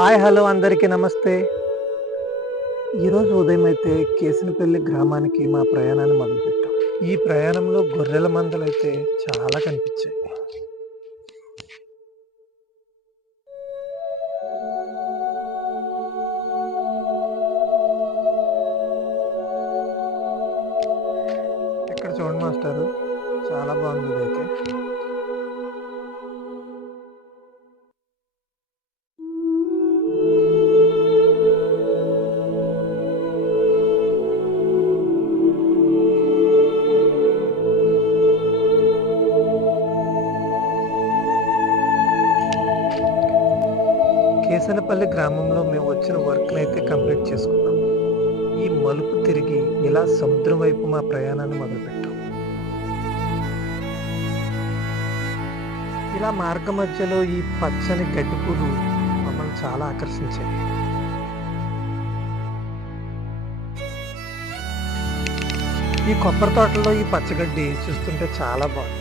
Hi hello అందరికీ నమస్తే. ఈరోజు ఉదయం అయితే కేసినపల్లి గ్రామానికి మా ప్రయాణాన్ని మొదలుపెట్టాం. ఈ ప్రయాణంలో గొర్రెల మందలైతే చాలా కనిపించాయి. ఇక్కడ చూడండి మాస్టారు, చాలా బాగుంది ఇదైతే. కేసనపల్లి గ్రామంలో మేము వచ్చిన వర్క్ని అయితే కంప్లీట్ చేసుకున్నాం. ఈ మలుపు తిరిగి ఇలా సముద్రం వైపు మా ప్రయాణాన్ని మొదలుపెట్టాం. ఇలా మార్గ మధ్యలో ఈ పచ్చని గడ్డి పూలు మమ్మల్ని చాలా ఆకర్షించాయి. ఈ కొబ్బరి తోటలో ఈ పచ్చగడ్డి చూస్తుంటే చాలా బాగుంది.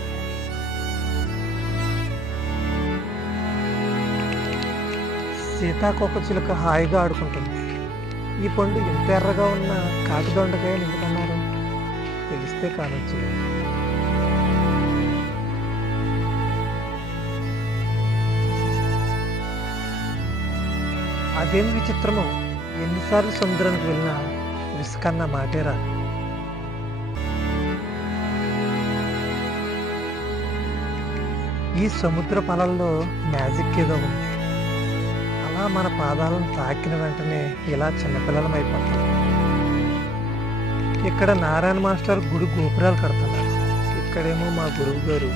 సీతాకోక చిలుక హాయిగా ఆడుకుంటుంది. ఈ పండు ఇంత ఎర్రగా ఉన్న కాకి దొండకాయ ఎందుకన్నారు తెలిస్తే కానొచ్చు. అదేం విచిత్రమో, ఎన్నిసార్లు సముద్రానికి వెళ్ళినా విసుకన్న మాటే రాదు. ఈ సముద్ర పొలాల్లో మ్యాజిక్ ఏదో ఉంది. అలా మన పాదాలను తాకిన వెంటనే ఇలా చిన్నపిల్లలం అయిపోతాం. ఇక్కడ నారాయణ మాస్టర్ గుడి గోపురాలు కడుతున్నారు. ఇక్కడేమో మా గురువు గారు